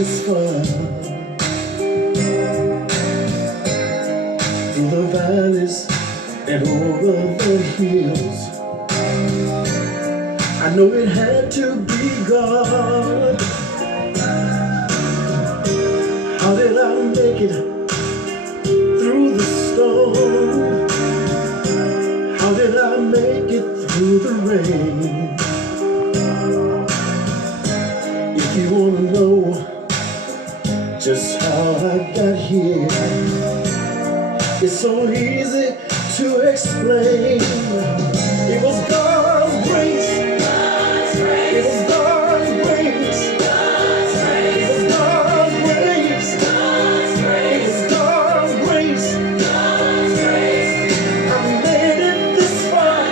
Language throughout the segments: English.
this far, through the valleys and over the hills. I know it had to be God. How did I make it through the storm? How did I make it through the rain? If you wanna know just how I got here, it's so easy to explain. It was God's grace. It was God's grace. It was God's grace. It was God's grace. I made it this far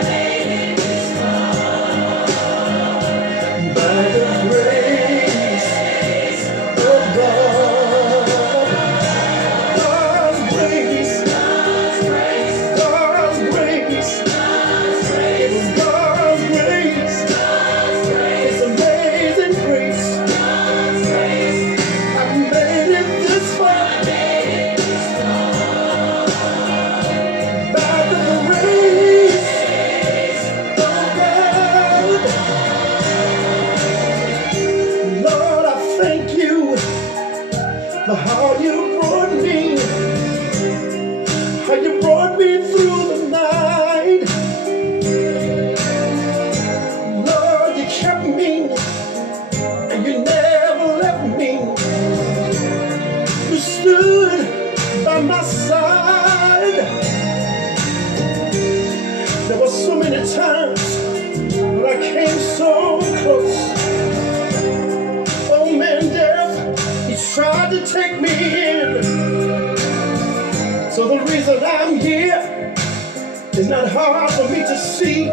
by the grace of God. God's grace. God's grace. It was God's grace. It's amazing grace. I made it this far by the grace of God. Lord, I thank you for how you brought me, how you brought me through the night. Lord, you kept me and you never left me. You stood by my side. There were so many times when I came so close. Oh man, death, he tried to take me in. So the reason I'm here is not hard for me to see.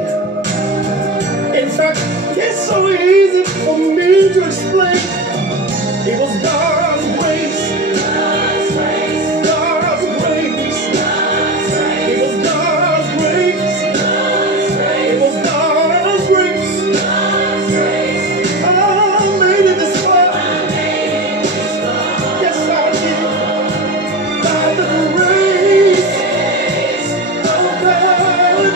In fact, it's so easy for me to explain. It was God's grace. God's grace. God's grace. It was God's grace. It was God's grace. I made it this far. Yes, I did. By the grace of God.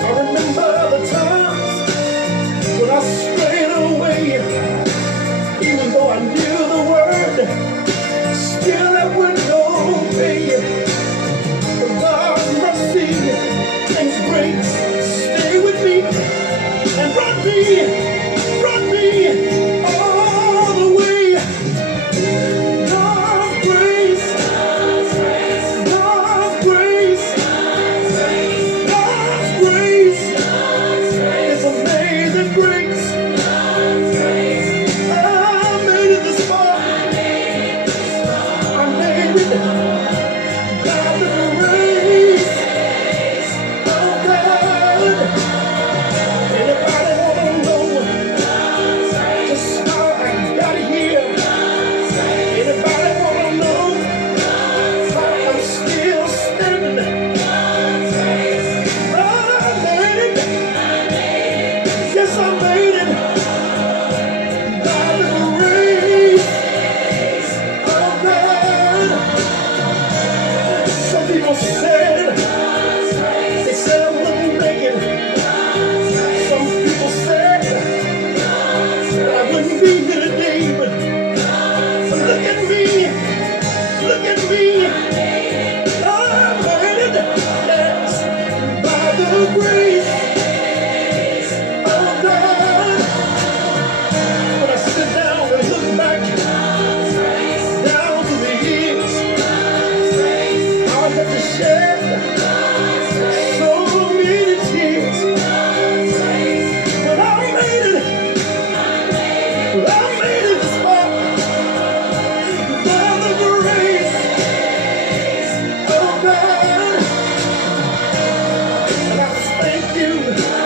I remember the times when I strayed away, even though I knew the word, still I would obey. But God's mercy and His grace stay with me and brought me all the way. God's grace, God's grace, God's grace, God's grace, it's amazing grace. I made it this far. I made it by the grace of God. Anybody wanna know just how I got here? Anybody wanna know how I'm still standing? I made it. Yes, I made it by the grace of God. Some people said, they said I wouldn't make it. Some people said that I wouldn't be here today, but look at me, look at me. I made it, yes, by the grace of God. When I sit down and look back down through the years, I'll have to shed so many tears. But I made it, but I made it this far by the grace of God. And I thank you.